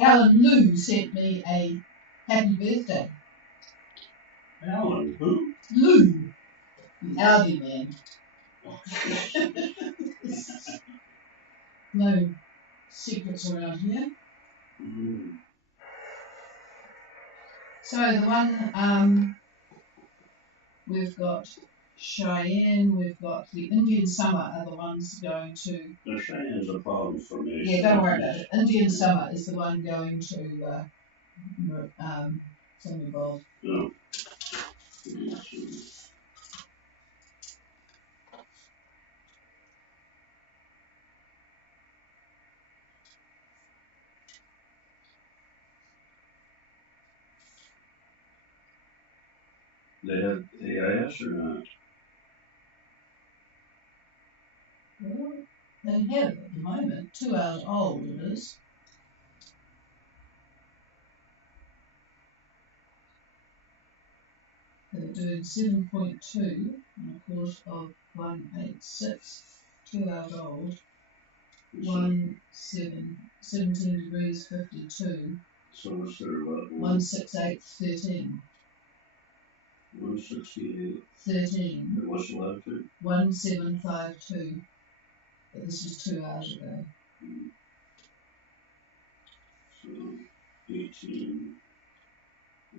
Alan Lou sent me a happy birthday. Alan who? Lou, the Audi man. No secrets around here. Mm. So the one we've got Cheyenne, we've got the Indian Summer are the ones going to. The Cheyenne's a problem for me. Yeah, don't worry about it. Indian Summer is the one going to Summer Bowl. No. They have AIS or not? Well, they have at the moment, 2 hours old it is. They're doing 7.2 on a course of 186, 2 hours old, 17 degrees 52. So what's their what? 168 13. 168. 13. What's the latitude? 1752. But this was 2 hours ago. So 18.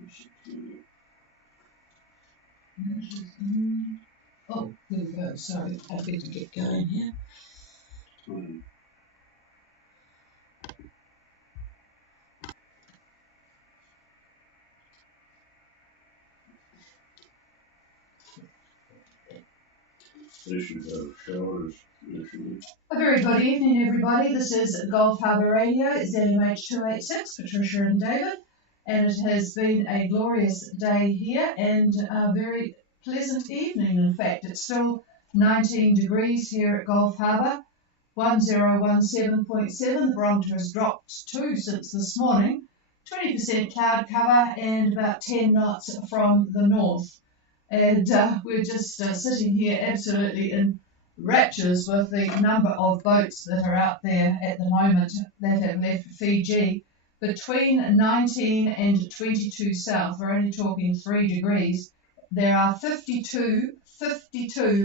16. Oh, here we go. Sorry, I better get going here. They should have showers initially. A very good evening, everybody. This is Gulf Harbour Radio, ZMH 286, Patricia and David, and it has been a glorious day here and a very pleasant evening. In fact, it's still 19 degrees here at Gulf Harbour, 1017.7. The barometer has dropped 2 since this morning, 20% cloud cover and about 10 knots from the north. And we're just sitting here absolutely in raptures with the number of boats that are out there at the moment that have left Fiji. Between 19 and 22 south, we're only talking 3 degrees, there are 52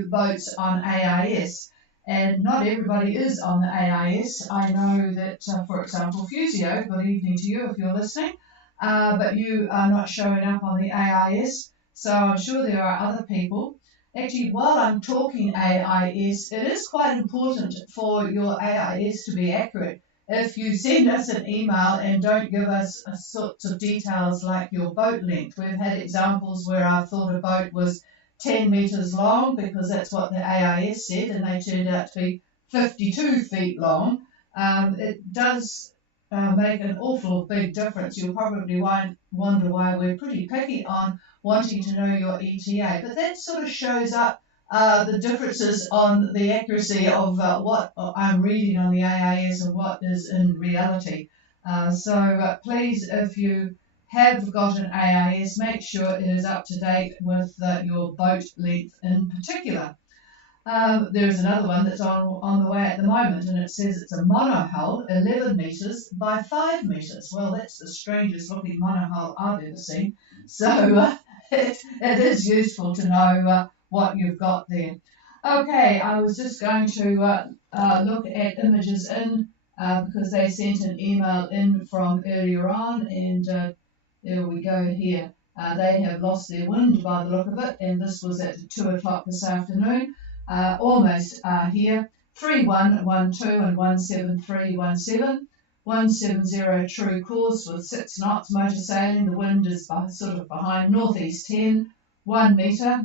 boats on AIS. And not everybody is on the AIS. I know that, for example, Fusio, good evening to you if you're listening, but you are not showing up on the AIS. So I'm sure there are other people. Actually, while I'm talking AIS, it is quite important for your AIS to be accurate. If you send us an email and don't give us sorts of details like your boat length, we've had examples where I thought a boat was 10 metres long because that's what the AIS said, and they turned out to be 52 feet long. It does make an awful big difference. You'll probably wonder why we're pretty picky on wanting to know your ETA, but that sort of shows up the differences on the accuracy of what I'm reading on the AIS and what is in reality. So please, if you have got an AIS, make sure it is up to date with your boat length in particular. There's another one that's on the way at the moment, and it says it's a monohull, 11 metres by 5 metres. Well, that's the strangest looking monohull I've ever seen. So it is useful to know what you've got there. Okay, I was just going to look at images in because they sent an email in from earlier on, and there we go here. They have lost their wind by the look of it, and this was at 2 o'clock this afternoon. Almost here, 3112 and 17317, 170 true course with 6 knots motor sailing. The wind is sort of behind northeast 10, 1 metre,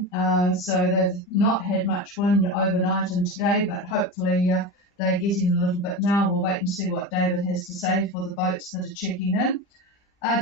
so they've not had much wind overnight and today, but hopefully they're getting a little bit now. We'll wait and see what David has to say for the boats that are checking in.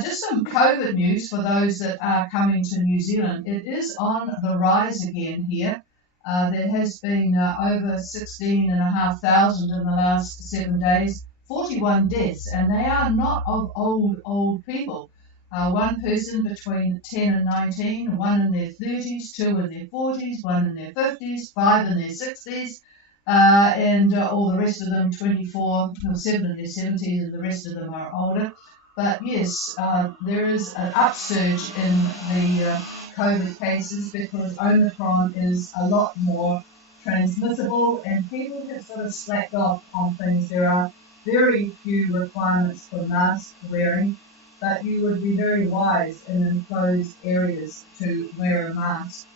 Just some COVID news for those that are coming to New Zealand. It is on the rise again here. There has been over 16,500 in the last 7 days, 41 deaths, and they are not of old people. One person between 10 and 19, 1 in their 30s, 2 in their 40s, 1 in their 50s, 5 in their 60s, and all the rest of them 24, 7 in their 70s, and the rest of them are older. But yes, there is an upsurge in the COVID cases because Omicron is a lot more transmissible and people have sort of slacked off on things. There are very few requirements for mask wearing, but you would be very wise in enclosed areas to wear a mask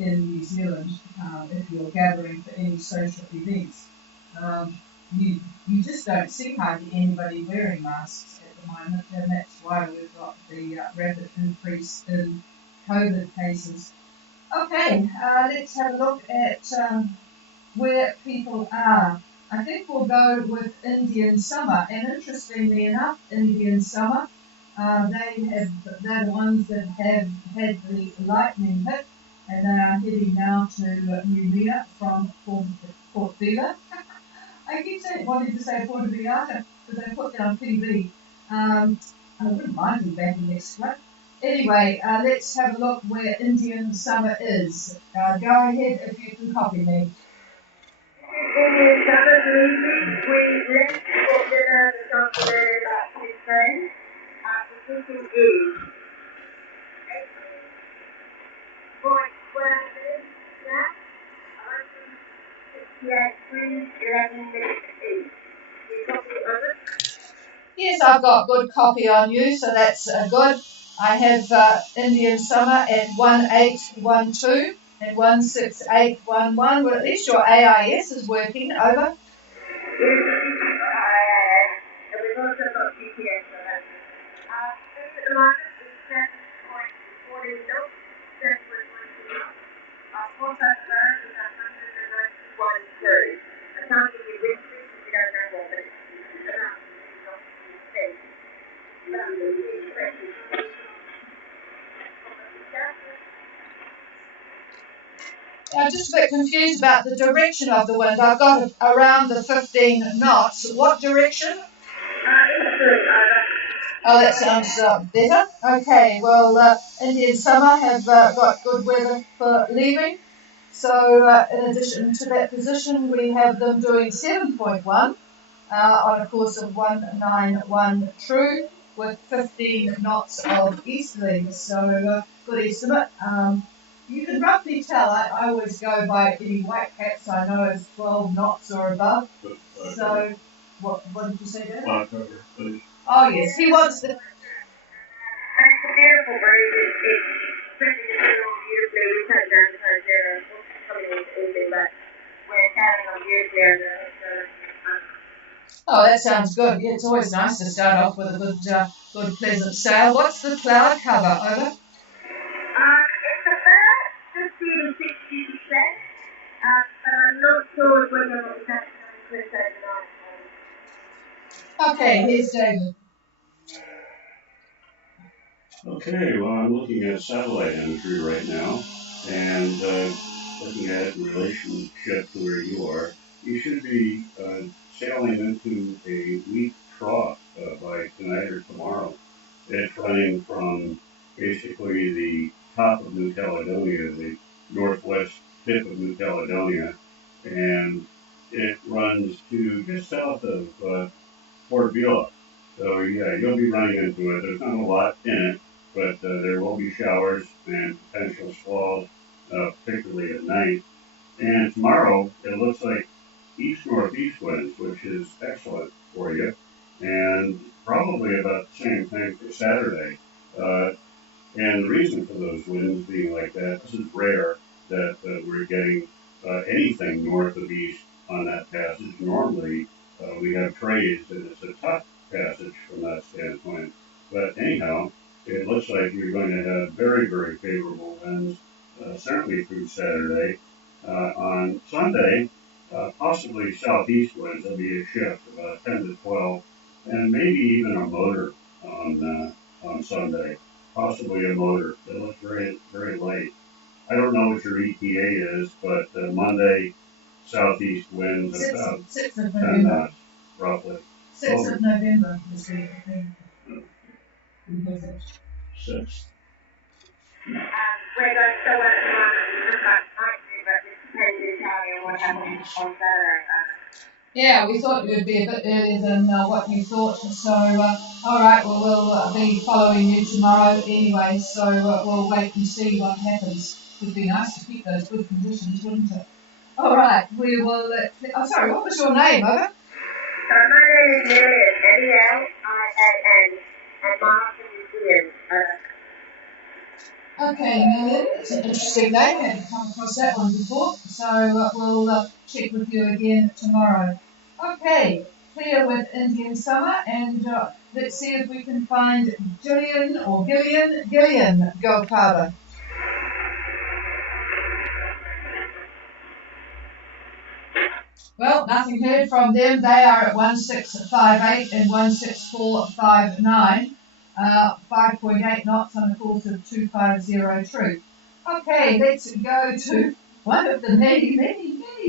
in New Zealand if you're gathering for any social events. Um, you just don't see hardly anybody wearing masks at the moment, and that's why we've got the rapid increase in COVID cases. Okay, let's have a look at where people are. I think we'll go with Indian summer, and interestingly enough, Indian summer, they're the ones that have had the lightning hit, and they are heading now to Numia from Port Vila. I keep wanting to say Puerto Vallarta because I put down PV. I wouldn't mind them back in next month. Anyway, let's have a look where Indian summer is. Go ahead if you can copy me. Indian summer leaving, we left for dinner this afternoon about 6:10. Position is 8.12 now. 11 minutes each. You copy over? Yes, I've got good copy on you, so that's good. I have Indian summer at 1812 and 16811. Well, at least your AIS is working. Over. And we've also got GPS for that. Speed at the moment is 7.40 knots, 7.20 knots. Our forecast there is 191 I can't give you wind speed because we don't know what, but it's about 50 knots in speed. I'm just a bit confused about the direction of the wind. I've got around the 15 knots. What direction? Oh, that sounds better. Okay, well, Indian summer have got good weather for leaving. So in addition to that position, we have them doing 7.1 on a course of 191 true with 15 knots of easterly. So good estimate. You can roughly tell. I always go by any white caps I know is 12 knots or above. So what did you say there? Oh yes, he wants the. And it's a beautiful breeze. It's stretching along beautifully. We take down to zero. It's coming in easy, but we're counting on beautifully over Oh, that sounds good. Yeah, it's always nice to start off with a good pleasant sail. What's the cloud cover? Over. It's about 50 to 60%, but I'm not sure whether it was actually include overnight. Okay, here's David. Okay, well, I'm looking at satellite imagery right now, and looking at it in relationship to where you are. You should be sailing into a weak trough by tonight or tomorrow. It's running from basically the top of New Caledonia, the northwest tip of New Caledonia, and it runs to just south of Port Vila. So yeah, you'll be running into it. There's not a lot in it, but there will be showers and potential squalls, particularly at night. And tomorrow, it looks like east-northeast winds, which is excellent for you, and probably about the same thing for Saturday. Uh, and the reason for those winds being like that, this is rare that we're getting anything north of east on that passage. Normally, we have trades, and it's a tough passage from that standpoint. But anyhow, it looks like you're going to have very, very favorable winds, certainly through Saturday. On Sunday, possibly southeast winds. There'll be a shift, about 10 to 12, and maybe even a motor on Sunday. Possibly a motor. It looks very, very light. I don't know what your ETA is, but Monday, southeast winds about 6th of 10 November. knots, roughly. 6th of November is the Six. We're going to still work tomorrow. We look like night view, but it depends entirely on what happens on Saturday. Yeah, we thought it would be a bit earlier than what you thought. So All right, well, we'll be following you tomorrow anyway, so we'll wait and see what happens. It would be nice to keep those good conditions, wouldn't it? All right, we will. Oh, sorry, what was your name, over? My name is Lillian, Lillian, and Mom is Ian. Okay, Million. It's an interesting name. Haven't come across that one before, so we'll check with you again tomorrow. Okay, clear with Indian summer, and let's see if we can find Gillian, Gold Harbour. Well, nothing heard from them. They are at 1658 and 16459, 5.8 knots on a course of 250 true. Okay, let's go to one of the many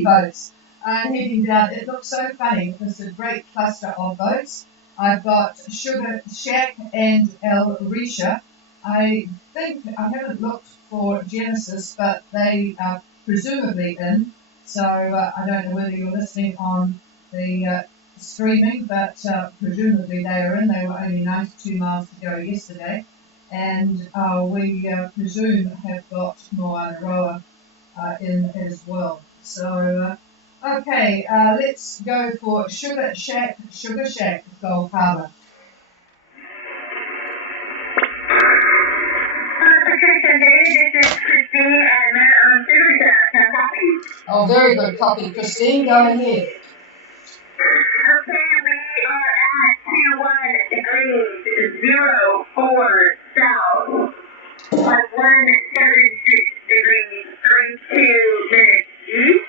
boats heading down. It looks so funny. There's a great cluster of boats. I've got Sugar Shack and El Risha. I think I haven't looked for Genesis, but they are presumably in. So I don't know whether you're listening on the streaming, but presumably they are in. They were only 92 miles to go yesterday. And we presume have got Moana Roa in as well. So, okay, let's go for Sugar Shack, Gold Harbour. Patricia, this is Christine, and we're on Sugar Shack. Copy. Oh, very good copy, Christine. Go ahead. Okay, we are at 21 degrees, 04 south, 176 degrees, 32 minutes east.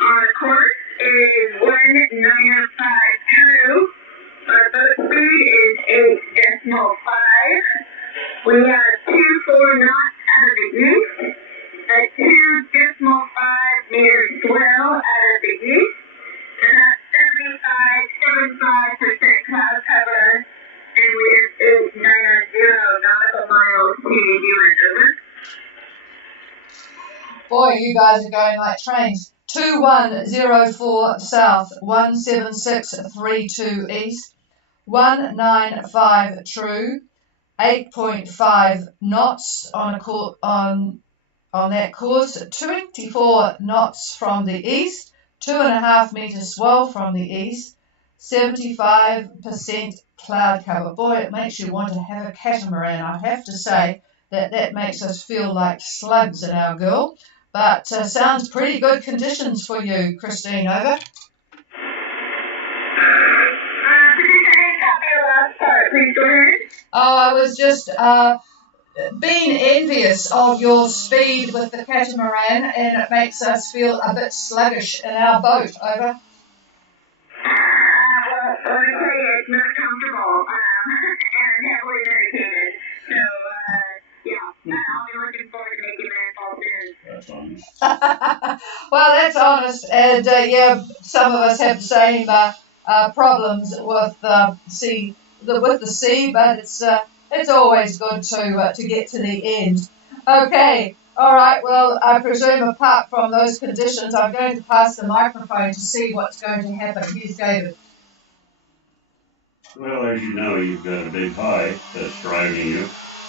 Our course is 1905 true. Our boat speed is 8.5. We have 24 knots out of the east, a 2.5 meter swell out of the east, and about 75% cloud cover, and we have 890 nautical miles to New Over. Boy, you guys are going like trains. 2104 south, 17632 east, 195 true, 8.5 knots on that course, 24 knots from the east, 2.5 meters swell from the east, 75% cloud cover. Boy, it makes you want to have a catamaran. I have to say that makes us feel like slugs in our girl. But sounds pretty good conditions for you, Christine, over. Oh, I was just being envious of your speed with the catamaran, and it makes us feel a bit sluggish in our boat, over. Well, let me tell you, it's not comfortable, and heavily medicated. So, yeah, I'll be looking forward to making landfall soon. That's honest. Well, that's honest, and yeah, some of us have the same problems with the sea, but it's always good to get to the end. Okay, all right. Well, I presume apart from those conditions, I'm going to pass the microphone to see what's going to happen. Here's David. Well, as you know, you've got a big high that's driving you,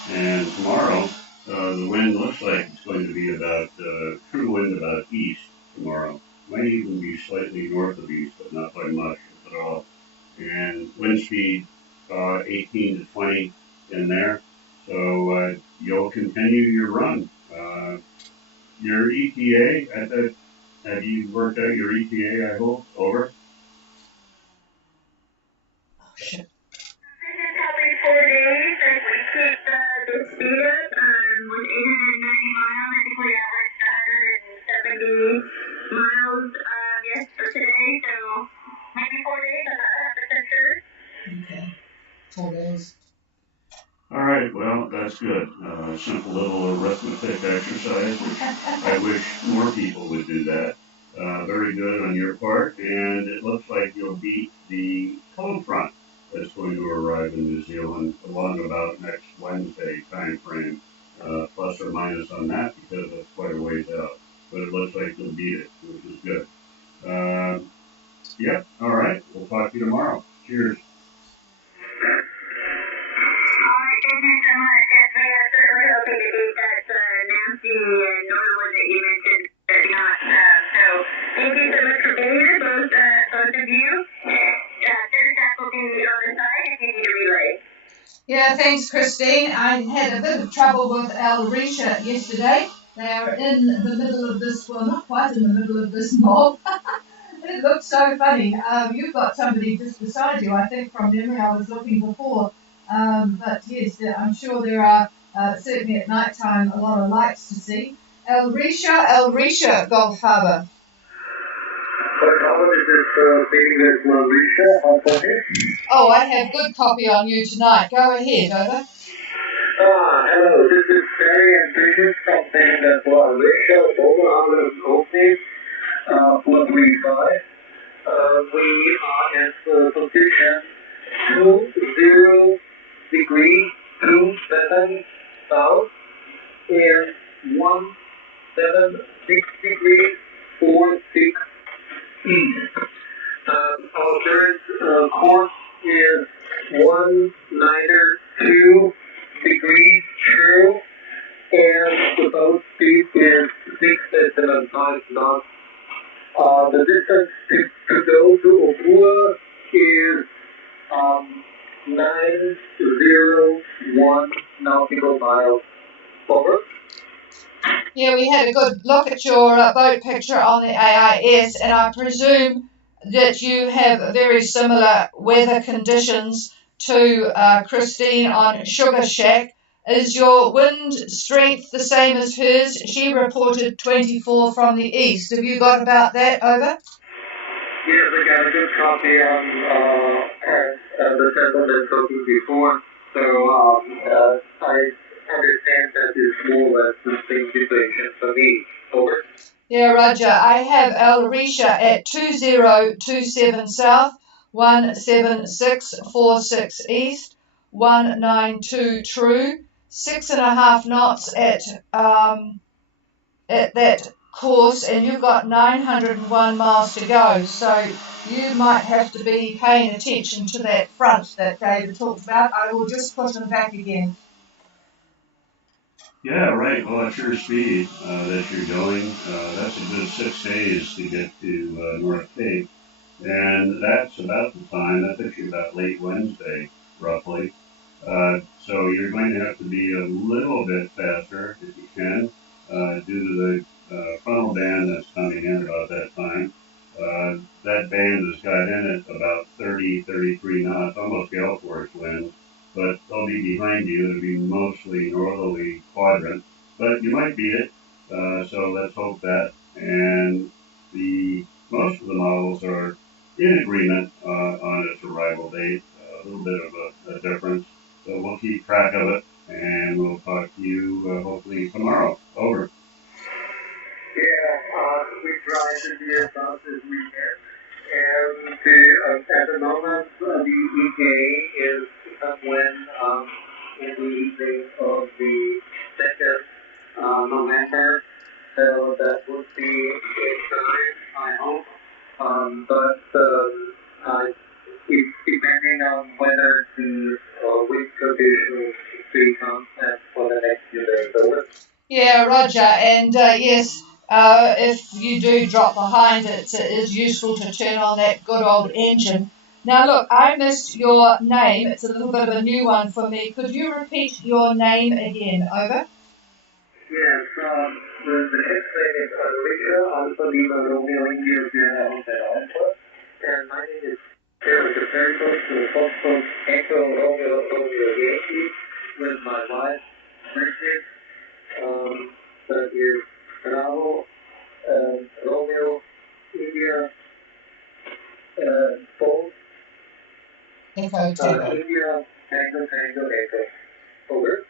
and tomorrow the wind looks like it's going to be about true wind about east tomorrow. Might even be slightly north of east, but not by much at all. And wind speed 18 to 20 in there. So you'll continue your run. Your ETA, have you worked out your ETA, I hope? Over? Shit. Probably 4 days, and we keep the speed up with 890 miles. I think we averaged 170 miles yesterday, so maybe 4 days, I'm not 100% sure. Okay. 4 days. All right, well, that's good. Simple little arithmetic exercise, which I wish more people would do that. Very good on your part, and it looks like you'll beat the cold front that's going to arrive in New Zealand along about next Wednesday time frame, plus or minus on that because it's quite a ways out. But it looks like you'll beat it, which is good. Yep, all right, we'll talk to you tomorrow. Cheers. northern one that you mentioned that we not have. So thank you so much for being here, both of you. Staff will be on the side if you need a relay. Yeah, thanks, Christine. I had a bit of trouble with Al Risha yesterday. They are in the middle of this, well, not quite in the middle of this mob. It looks so funny. You've got somebody just beside you, I think, from memory. I was looking before. But yes, I'm sure there are, certainly at night time, a lot of lights to see. El Risha, Gulf Harbour. This is speaking with Marisha. How can I? Oh, I have good copy on you tonight. Go ahead, over. Hello, this is Barry and Bridget from saying that Marisha over on the opening 435. We are at position 20 degree 27 south and 176 degrees 46 east. Our current course is 192 degrees true, and the boat speed is 6.75 knots. The distance to go to Opua is 901 nautical miles. Over. Yeah, we had a good look at your boat picture on the AIS, and I presume that you have very similar weather conditions to Christine on Sugar Shack. Is your wind strength the same as hers? She reported 24 from the east. Have you got about that, over? Yes, I got a good copy on the gentleman talking before, so I understand that is more or less the same situation for me. Over. Yeah, Roger. I have El Risha at 2027 south, 17646 east, 192 true, 6.5 knots at that course, and you've got 901 miles to go. So you might have to be paying attention to that front that David talked about. I will just put him back again. Yeah, right. Well, at your speed that you're going, that's a good 6 days to get to North Cape. And that's about the time, that takes you about late Wednesday, roughly. So you're going to have to be a little bit faster if you can, due to the frontal band that's coming in about that time. That band has got in it about 30, 33 knots, almost gale force winds, but they'll be behind you. It'll be mostly northerly quadrant, but you might beat it. So let's hope that. And most of the models are in agreement on its arrival date. A little bit of a difference. So we'll keep track of it, and we'll talk to you hopefully tomorrow. Over. Yeah, we try to be as fast as we can. And at the moment, the ETA is when in the evening of the 2nd November. So that would be in time, I hope. But it's depending on whether the wind conditions become for the next few days. Over. Yeah, Roger. And yes, if you do drop behind, it is useful to turn on that good old engine. Now, look, I missed your name. It's a little bit of a new one for me. Could you repeat your name again? Over. Yes, the next name is Alicia Alpha Lima Romeo India Sierra Hotel Alpha, and my name is Sarah Caterico to Foxtrot Echo Romeo Yankee with my wife, Bridget, that is Bravo, Romeo India, Paul, Echo Tango. India, Tango, Echo. Over.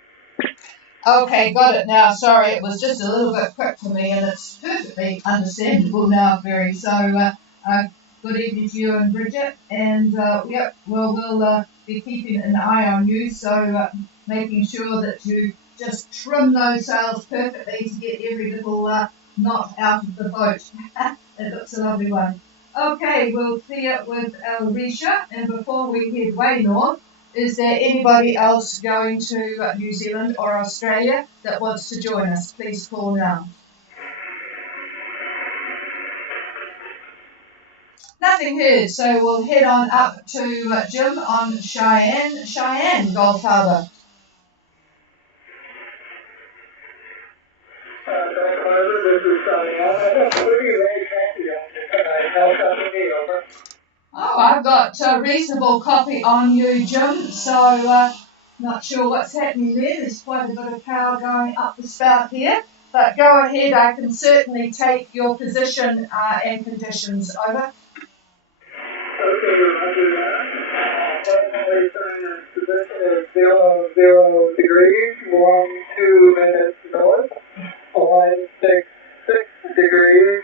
Okay, got it now. Sorry, it was just a little bit quick for me, and it's perfectly understandable now, Barry. So, good evening to you and Bridget, and yep, we'll be keeping an eye on you, so making sure that you just trim those sails perfectly to get every little knot out of the boat. It looks a lovely one. Okay, we'll clear with El Risha, and before we head way north, is there anybody else going to New Zealand or Australia that wants to join us? Please call now. Nothing heard, so we'll head on up to Jim on Cheyenne, Gulf Harbour. This is Cheyenne. What are you very fancy on tonight? Over. Oh, I've got a reasonable copy on you, Jim, so not sure what's happening there. There's quite a bit of power going up the spout here, but go ahead, I can certainly take your position and conditions. Over. Okay, roger that. Presently showing a position of 0 degrees, 2 minutes north, 166 degrees,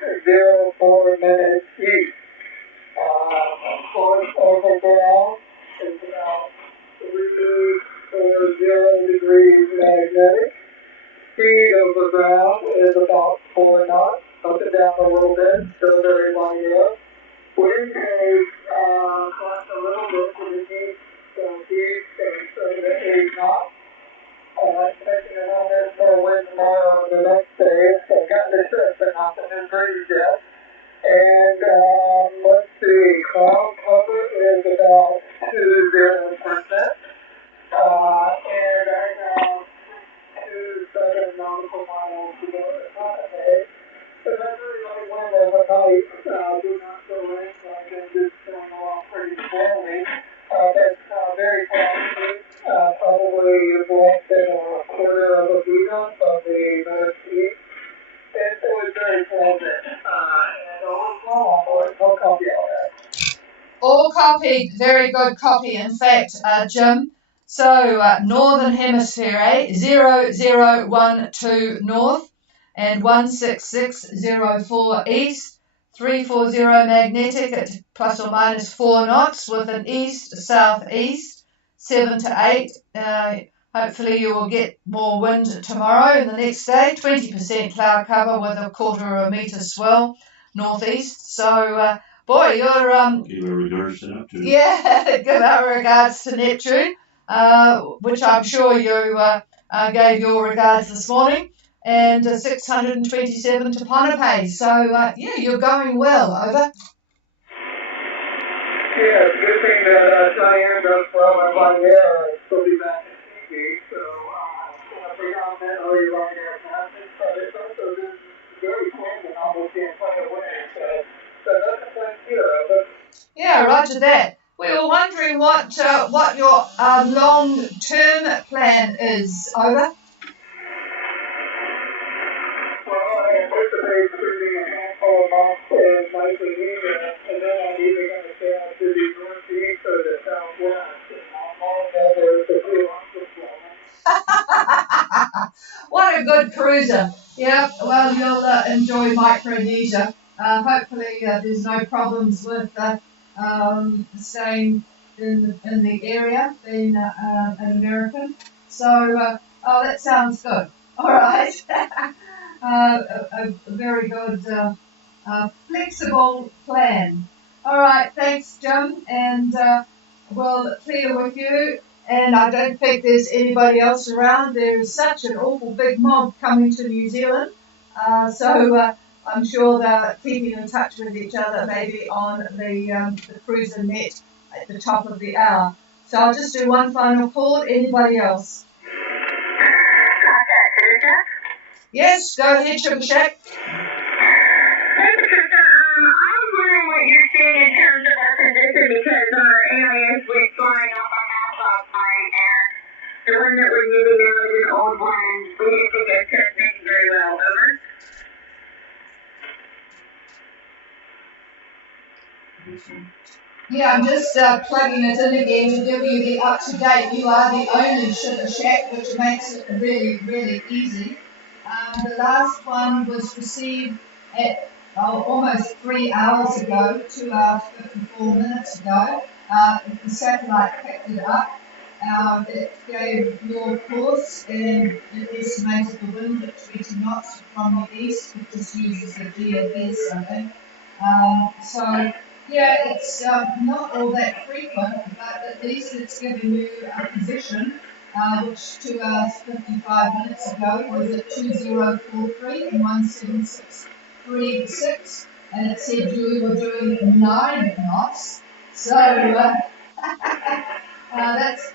4 minutes east. Course over ground is about 340 degrees magnetic. Speed over ground is about 4 knots, up and down a little bit, still very light air. Wind has crossed a little bit to the east, southeast, and 7 to 8 knots. Expecting a little bit more wind tomorrow and the next day. So I've got the ship, but not the new breeze yet. And let's see, cloud cover is about 20%. And I have 27 nautical miles to go to Monday. So that's really light wind overnight. Do not go in, so I can just going along pretty slowly. That's very fast. Probably less than a quarter of a beat from the northeast. It was very pleasant. And all board, no copy all that. All copied, very good copy. In fact, Jim, so Northern Hemisphere, 0012 North and 16604 East, 340 magnetic at plus or minus 4 knots with an east-southeast, 7 to 8. Hopefully you will get more wind tomorrow and the next day. 20% cloud cover with a quarter of a metre swell northeast. So, boy, you're Give our regards to Neptune. yeah, give our regards to Neptune, which I'm sure you gave your regards this morning, and 627 to Ponape. So, yeah, you're going well. Over. Yeah, it's a good thing that Cheyenne does well and light air and still be back in TV. So, predominantly light air passes, but it's also been very pleasant almost the entire way. So that's a fun here. Yeah, roger that. We were wondering what your long-term plan is. Over. Well, I anticipate spending a handful of months in Nigeria, and then I'm either going to sail to the northeast or the southwest, and I'm all over the blue What a good cruiser. Yeah, well, you'll enjoy Micronesia. Hopefully there's no problems with staying in the area, being an American. So, oh, that sounds good. All right. A very good flexible plan. All right, thanks, Jim, and we'll clear with you. And I don't think there's anybody else around. There is such an awful big mob coming to New Zealand, so I'm sure they're keeping in touch with each other, maybe on the cruiser net at the top of the hour. So I'll just do one final call. Anybody else? Yes, go ahead, Sugar Shack. Hey, Patricia, I was wondering what you're seeing in terms of our position because our AIS was flying off our map last night, and the one that we're using now is an old one, and we didn't think it's transmitting very well. Over. Yeah, I'm just plugging it in again to give you the up-to-date. You are the only Sugar Shack, which makes it really, really easy. The last one was received at almost 3 hours ago, 2 hours 54 minutes ago. The satellite picked it up. It gave your course and it estimated the wind at 20 knots from the east. It just uses the GPS, I think. So Yeah, it's not all that frequent, but at least it's giving you a position, which 2 hours 55 minutes ago was at 2043 and 17636, and it said you were doing 9 knots. So that's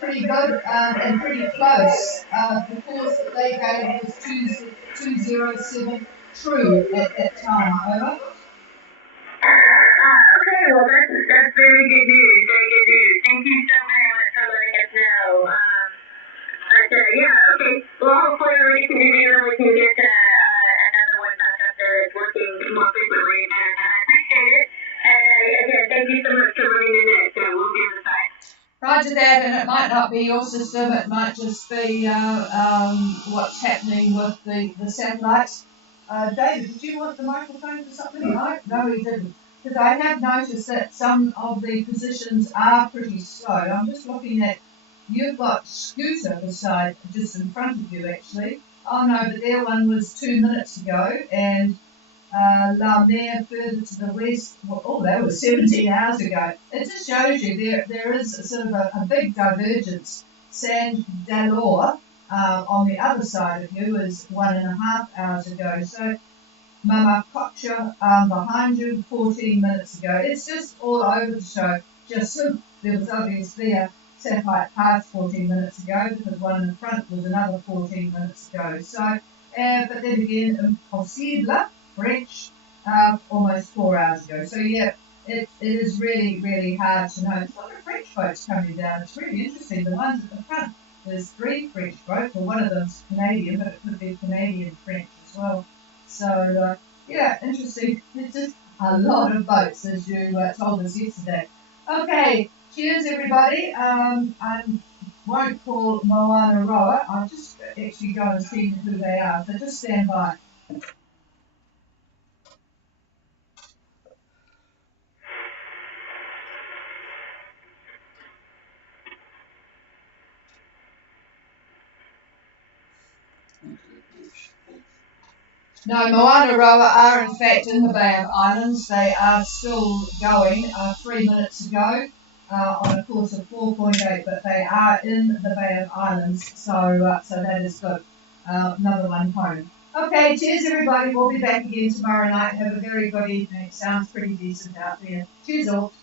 pretty good and pretty close. The course that they gave was 207 true at that time. Over. Okay, well that's very good news. Very good news. Thank you so very much for letting us know. But yeah, okay. Well, hopefully when we can do it, we can get another one back up there that's working more frequently. And I appreciate it. And again, thank you so much for running the net. So we'll give it a try. Roger that, and it might not be your system, it might just be what's happening with the satellites. David, did you want the microphone for something? No, he didn't. Because I have noticed that some of the positions are pretty slow. I'm just looking at, you've got Scooter beside, just in front of you actually. Oh no, but their one was 2 minutes ago, and La Mer further to the west, well, that was 17 hours ago. It just shows you there is sort of a big divergence. San Dalor on the other side of you is 1.5 hours ago. So Mamacocha behind you 14 minutes ago. It's just all over the show. Just there was obviously a satellite past 14 minutes ago because one in the front was another 14 minutes ago. So, but then again, impossible. French almost 4 hours ago. So yeah, it is really, really hard to know. There's a lot of French boats coming down. It's really interesting. The ones at the front, there's 3 French boats, well one of them's Canadian, but it could be Canadian French as well. So yeah, interesting. There's just a lot of boats, as you told us yesterday. Okay, cheers everybody. I won't call Moana Roa. I'll just actually go and see who they are. So just stand by. No, Moana Roa are in fact in the Bay of Islands. They are still going 3 minutes ago on a course of 4.8, but they are in the Bay of Islands, so that is good. Another one home. Okay, cheers everybody. We'll be back again tomorrow night. Have a very good evening. It sounds pretty decent out there. Cheers all.